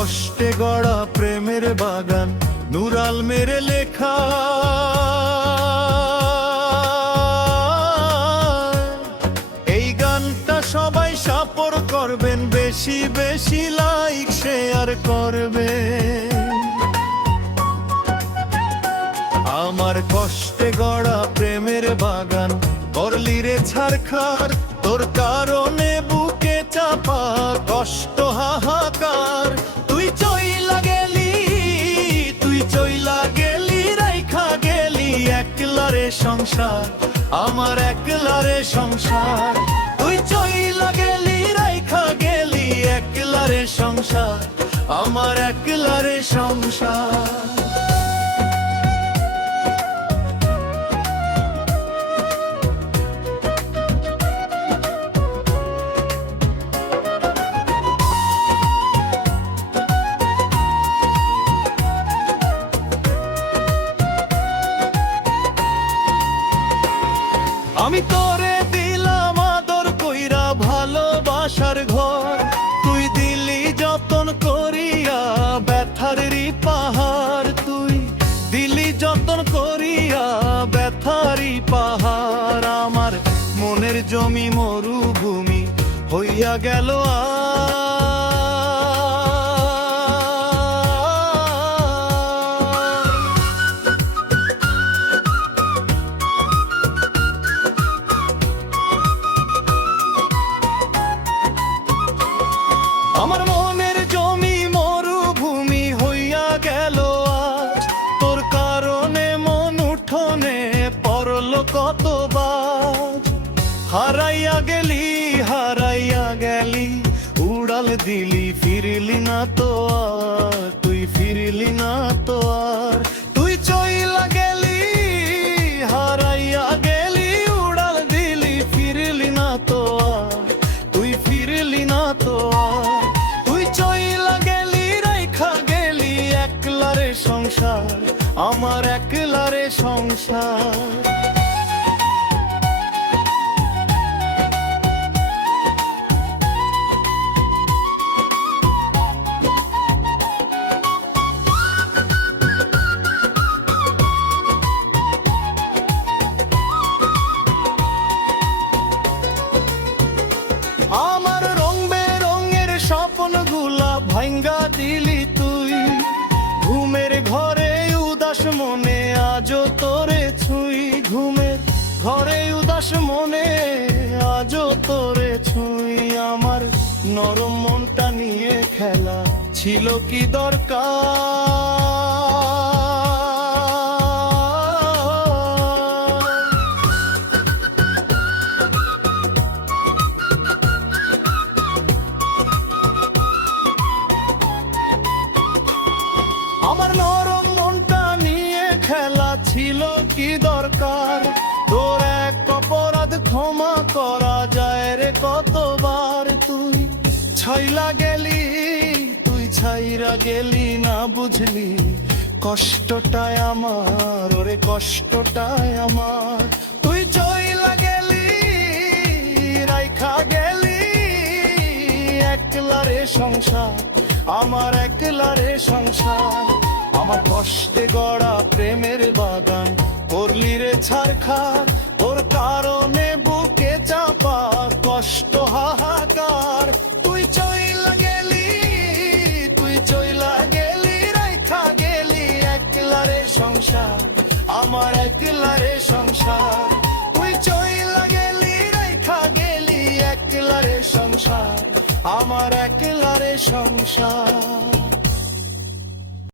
কষ্টে গড়া প্রেমের বাগান, নুরাল মেরে লেখা। এই গানটা সবাই সাপোর্ট করবেন, বেশি বেশি লাইক শেয়ার করবেন। আমার কষ্টে গড়া প্রেমের বাগান করলি রে ছারখার, তোর কারণে বুকে চাপা কষ্ট হাহাকার। তুই চইলা গেলি, তুই চইলা গেলি, রাইখা গেলি একলা রে সংসার, আমার একলা রে সংসার। তুই চইলা গেলি, রাইখা গেলি একলা রে সংসার, আমার একলা রে সংসার। আমি তোরে দিলাম আদর কইরা ভালোবাসার ঘর, তুই দিলি যতন করিয়া ব্যথারেরই পাহাড়। তুই দিলি যতন করিয়া ব্যথারই পাহাড়। আমার মনের জমি মরুভূমি হইয়া গেল আমার মনের জমি মরুভূমি হইয়া গেল আজ। তোর কারণে মন উঠোনে পড়ল কতবার। হারাইয়া গেলি, হারাইয়া গেলি, উড়াল দিলি, ফিরলি না তো আর, তুই ফিরলি না তো আর। তুই চইলা গেলি, হারাইয়া গেলি, উড়াল দিলি, ফিরলি না তো আর, তুই ফিরলি না তো আর। সংসার, আমার একলা রে সংসার। আমার রং বেরঙের স্বপ্নগুলা ভাঙ্গা দিলি তুই। ঘুমের ঘরে উদাস মনে আজও তোরে ছুঁই, ঘুমের ঘরে উদাস মনে আজও তোরে ছুঁই। আমার নরম মনটা নিয়ে খেলা ছিল কি দরকার। আমার নরম মনটা নিয়ে খেলা ছিল কি দরকার। তোর এক অপরাধ ক্ষমা করা যায় রে কতবার। তুই ছাইলা গেলি, তুই ছাইরা গেলি না বুঝলি কষ্টটাই আমার, ওরে কষ্টটাই আমার। তুই চইলা গেলি, রাইখা গেলি একলা রে সংসার, আমার একলা রে সংসার। আমার কষ্টে গড়া প্রেমের বাগান করলি রে ছারখার, তোর কারণে বুকে চাপা কষ্ট হাহাকার। তুই চইলা গেলি, তুই চইলা গেলি, রাইখা গেলি একলা রে সংসার, আমার একলা রে সংসার। তুই চইলা গেলি, রাইখা গেলি একলা রে সংসার, আমার একলা রে সংসার।